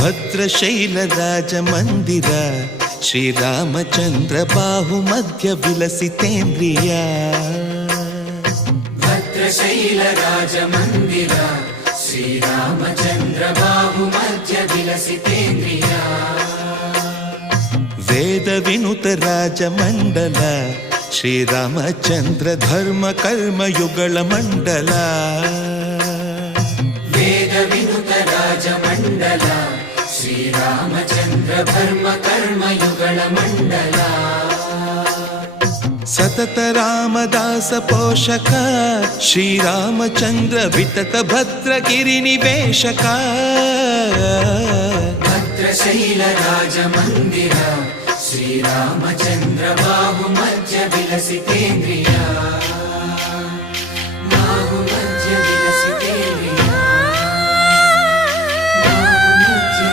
ಭದ್ರಶೈಲ ರಾಜ ಮಂದಿರ ಶ್ರೀರಾಮಚಂದ್ರ ಬಾಹು ಮಧ್ಯ ವಿಲಸಿತೇಂದ್ರಿಯ. ಭದ್ರಶೈಲ ರಾಜ ಮಂದಿರ ಶ್ರೀರಾಮಚಂದ್ರ ಬಾಹು ಮಧ್ಯ ವಿಲಸಿತೇಂದ್ರಿಯ. ವೇದ ವಿನುತ ರಾಜ ಮಂಡಲ ಶ್ರೀರಾಮಚಂದ್ರ ಧರ್ಮ ಕರ್ಮಯುಗಳ ಮಂಡಲ. ವೇದ ವಿನುತ ರಾಜ ಮಂಡಲ ಶ್ರೀರಾಮಚಂದ್ರ ಧರ್ಮ ಕರ್ಮಯುಗಳ ಮಂಡಲ. ಸತತ ರಾಮದಾಸ ಪೋಷಕ ಶ್ರೀರಾಮಚಂದ್ರ ವಿತತ ಭದ್ರಗಿರಿ ನಿವೇಶಕ. ಭದ್ರಶೈಲ ರಾಜ ಮಂದಿರ ಶ್ರೀರಾಮಚಂದ್ರ ಬಾಹು ಮಧ್ಯ ವಿಲಸಿತೇಂದ್ರಿಯ. ಬಾಹು ಮಧ್ಯ ವಿಲಸಿತೇಂದ್ರಿಯ.